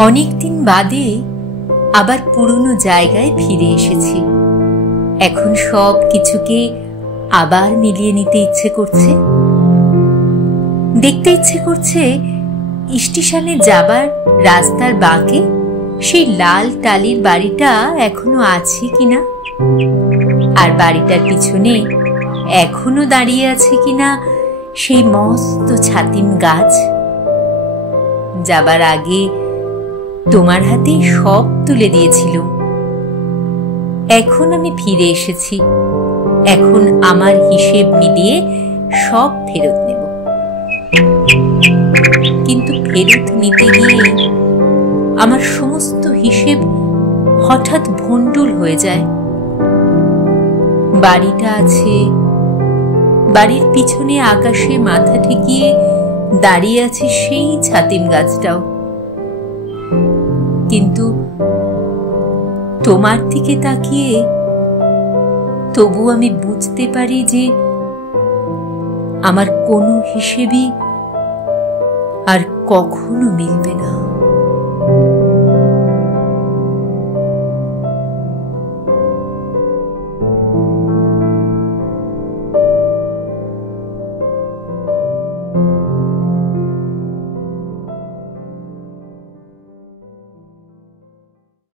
অনেকদিন বাদে আবার পুরনো জায়গায় ফিরে এসেছি। এখন সব কিছুকে আবার মিলিয়ে নিতে ইচ্ছে করছে। দেখতে ইচ্ছে করছে স্টেশনে যাবার রাস্তার বাঁকে সেই লাল টালির বাড়িটা এখনো আছে কিনা, আর বাড়িটার পিছনে এখনো দাঁড়িয়ে আছে কিনা সেই মস্ত ছাতিম গাছ। যাবার আগে তোমার হাতে সব তুলে দিয়েছিল। এখন আমি ফিরে এসেছি। এখন আমার হিসেব মিলিয়ে সব ফেরত নেব। কিন্তু ফেরত নিতে গিয়ে আমার সমস্ত হিসেব হঠাৎ ভণ্ডুল হয়ে যায়। বাড়িটা আছে, বাড়ির পিছনে আকাশে মাথা ঠেকিয়ে দাঁড়িয়ে আছে সেই ছাতিম গাছটাও। কিন্তু তোমার দিকে তাকিয়ে তবু আমি বুঝতে পারি যে আমার কোনো হিসেবই আর কখনো মিলবে না।